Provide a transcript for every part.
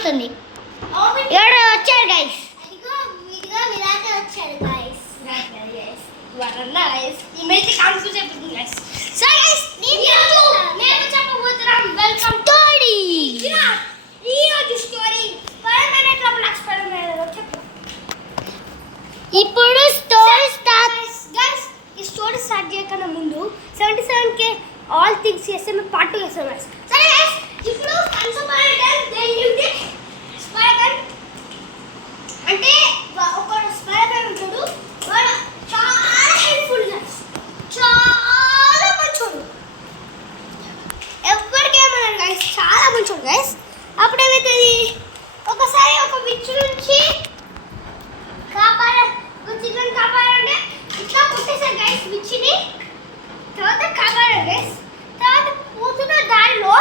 వస్తుంది. ఎవడో వచ్చాడు గైస్. ఇప్పుడు స్టోరీ స్టార్ట్ చేయకన్నా ముందు 77K ఆల్ థింగ్స్ చేస్తే మేము పార్ట్ 2 చేస్తాం గైస్. సరే గైస్, ఇప్పుడు అంటే ఒక స్పైడర్ ఉంటాడు, వాడు చాలా హెల్ప్ఫుల్ గైస్, చాలా మంచోడు, ఎవరికేమన్నాడు గైస్, చాలా మంచోడు గైస్. అప్పుడు ఏమవుతుంది, ఒకసారి ఒక విచ్ నుంచి చికెన్ కాపాడంటే ఇట్లా కొట్టేశారు గైస్ విచ్చిని. తర్వాత కాపాడారు గైస్. తర్వాత పోతున్న దారిలో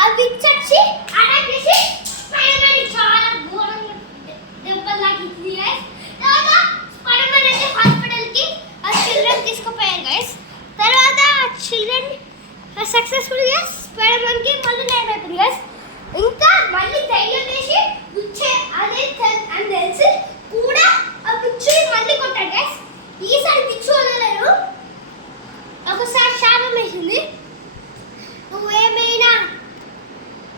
ఆ విచ్ వచ్చి అటాక్ చేసి స్పైడర్మ్యాన్ చాలా ఘోరంగా దెబ్బలు తాకింది గైస్. తర్వాత స్పైడర్మ్యాన్ అయితే హాస్పిటల్కి ఆ చిల్డ్రన్ తీసుకుపోయారు గైస్. తర్వాత ఆ చిల్డ్రన్ సక్సెస్ఫుల్గా స్పైడర్మ్యాన్కి మళ్ళీ నయం అయిపోయింది గైస్. ఇంకా మళ్ళీ ధైర్యం చేసి విచ్చే అదే అని తెలిసి కూడా ఆ పిచ్చుని మళ్ళీ కొట్టాడు గైస్. ఈసారి పిచ్చు వదలలేదు, ఒకసారి శాపం వేసింది, నువ్వేమైనా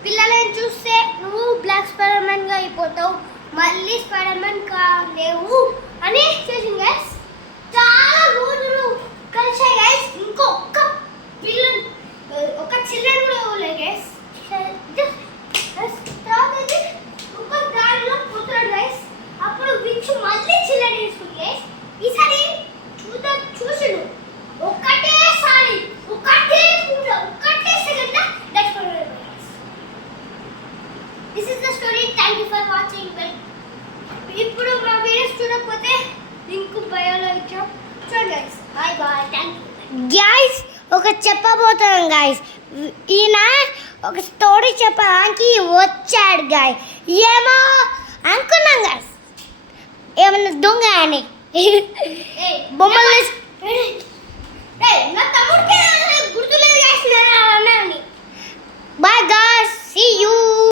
పిల్లలను చూస్తే నువ్వు బ్లాక్ స్పైడర్మ్యాన్గా అయిపోతావు, మళ్ళీ స్పైడర్మ్యాన్ కాలేవు అని చేసింది గైస్. చాలా రోజులు కలిసాయి గైస్. ఇంకొక పిల్లలు ఒక చిల్డ్రన్ కూడా ఇవ్వలేదు గైస్. తర్వాత ఒక దారిలో పోతున్నాడు గైస్. అప్పుడు విచ్చు మళ్ళీ చిల్డ్రన్ తీసుకుంది గైస్. ఈసారి చూసాడు ఒకటేసారి ఒకటే second next this is the story. Thank you for watching. ఇప్పుడు మా వీడియోస్ చూడకపోతే లింక్ బయోలో ఇచ్చాం, చూడండి guys. Bye bye, thank you guys. ఒక చెప్పబోతున్నాం గైస్, ఈయన ఒక స్టోరీ చెప్పడానికి వచ్చాడు గాయ్. ఏమో అనుకున్నాం గైస్, ఏమన్నా దొంగ అని బొమ్మ